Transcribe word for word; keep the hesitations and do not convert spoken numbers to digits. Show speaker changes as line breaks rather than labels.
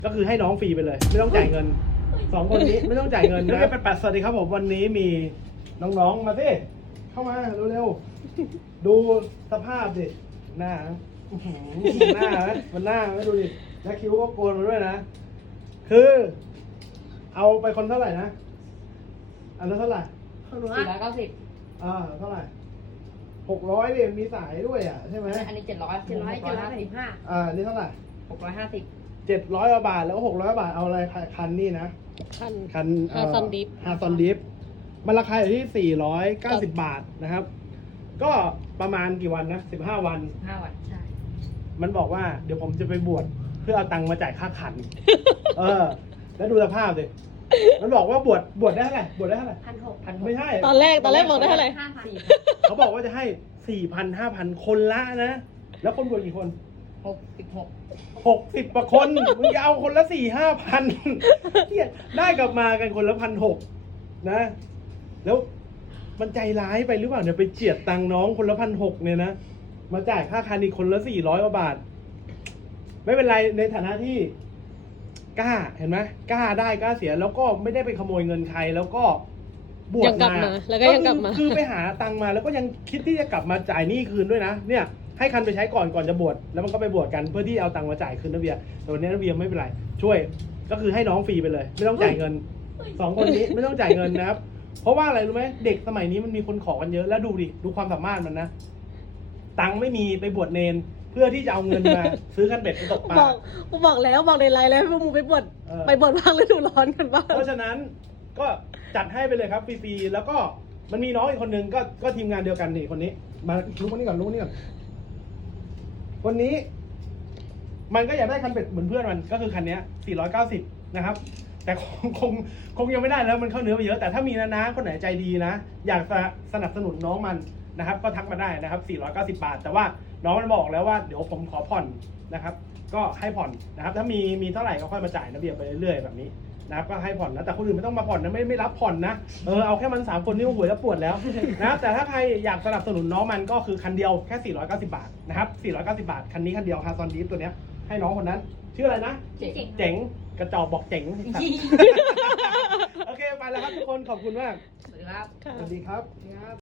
ก็คือให้น้องฟรีไปเลย ไม่ต้องจ่ายเงินสองคนนี้ไม่ต้องจ่ายเงินนะเป็นแปดสวัสดีครับผมวันนี้มีน้องๆมาสิเข้ามาเร็วๆดูสภาพดิหน้าอื้อหือหน้าไหมมันหน้าไม่ดูดิแล้วคิ้วก็โกนมาด้วยนะคือ เอาไปคนเท่าไหร่นะอันนั้นเท่าไหร่
ของหนู
สี่
อะ
ร้อยเก้าสิบ
อ่าเท่าไหร่หกร้อยเนี่ยมีสายด้วยอ่ะใช่ไหม
อันนี้เจ็ดร้อย
เจ็ดร้อยเจ็ดร้อยแปดสิบห้า
อ่านี่เท่าไหร่
หกร้อยห้าสิบ
เจ็ดร้อยกว่าบาทแล้วหกร้อยบาทเอาอะไรคันนี่นะ
คัน
คัน
ฮาซอนดิฟ
ฮาซอนดิฟมันราคาอยู่ที่สี่ร้อยเก้าสิบบาทนะครับ ก็ประมาณกี่วันนะสิบห้าวัน
ห้าวัน
ใช่
มันบอกว่าเดี๋ยวผมจะไปบวชเพื่อเอาตังค์มาจ่ายค่าขัน เออ แล้วดูสภาพดิมันบอกว่าบวชบวชได้เท่าไหร่บวชได้เท่าไหร่
พันหก
พัน
ไม่ใช่
ตอนแรกตอนแรกบอกได้เท่าไหร่
ห้าพัน
สี่
เขาบอกว่าจะให้สี่พันห้าพันคนละนะ แล้วคนบวชกี่คน
หกสิบหก
หกสิบกว่าคนมึงจะเอาคนละสี่ห้าพันได้กลับมากันคนละพันหกนะ แล้วมันใจร้ายไปหรือเปล่าเนี่ยไปเจียดตังค์น้องคนละพันหกเนี่ยนะ มาจ่ายค่าคันอีกคนละสี่ร้อยกว่าบาท ไม่เป็นไรในฐานะที่กล้าเห็นไหมกล้าได้กล้าเสีย แล้วก็ไม่ได้ไปขโมยเงินใครแล้วก็บวช
ยังกลับมาแล้วก็ยังกลับมา
คือคือไปหาตังค์มาแล้วก็ยังคิดที่จะกลับมาจ่ายหนี้คืนด้วยนะเนี่ยให้คันไปใช้ก่อนก่อนจะบวชแล้วมันก็ไปบวชกันเพื่อที่เอาตังค์มาจ่ายคืนนะเบียร์แต่วันนี้นะเบียร์ไม่เป็นไรช่วยก็คือให้น้องฟรีไปเลย ไม่ต้องจ่ายเงินสองคนนี้ไม่ต้องจ่ายเงินนะครับ เพราะว่าอะไรรู้ไหมเด็กสมัยนี้มันมีคนขอกันเยอะแล้วดูดิดูความสามารถมันนะตังค์ไม่มีไปบวชเนนเพื่อที่จะเอาเงินมา ซื้อคันเบ็ดไปตกปลา
บอกกูบอกแล้วบอกในไลน์แล้วให้พวกมึงไปบวช
เออ
ไปบวชบ้างฤดูร้อนกันบ้าง
เพราะฉะนั้นก็จัดให้ไปเลยครับฟรีๆแล้วก็มันมีน้องอีกคนนึงก็ก็ทีมงานเดียวกันนี่คนนี้ มาลุกมานี่ก่อนลุกมานี่ก่อนคนนี้ มันก็อยากได้คันเป็ดเหมือนเพื่อนมันก็คือคันนี้สี่ร้อยเก้าสิบนะครับ แต่คงคงคงยังไม่ได้แล้วมันเข้าเนื้อไปเยอะแต่ถ้ามีนะนะคนไหนใจดีนะ อยากจะสนับสนุนน้องมันนะครับ ก็ทักมาได้นะครับสี่ร้อยเก้าสิบบาท แต่ว่าน้องมันบอกแล้วว่าเดี๋ยวผมขอผ่อนนะครับ ก็ให้ผ่อนนะครับ ถ้ามีมีเท่าไหร่ก็ค่อยมาจ่ายนะเบียร์ไปเรื่อยๆแบบนี้นะครับก็ให้ผ่อนนะแต่คนอื่นไม่ต้องมาผ่อนนะไม่ไม่รับผ่อนนะเออเอาแค่มันสามคนนี่ก็หวยแล้วปวดแล้วนะแต่ถ้าใครอยากสนับสนุนน้องมันก็คือคันเดียวแค่สี่ร้อยเก้าสิบบาทนะครับสี่ร้อยเก้าสิบบาทคันนี้คันเดียวฮาซอนดีฟตัวเนี้ยให้น้องคนนั้นชื่ออะไรนะ
เจ็ด
เจ๋งกระจอกบอกเจ๋ง โอเคไปแล้วครับทุกคนขอบคุณมาก
สวัสดีครับ
ค่ะ
สวัสดีครับ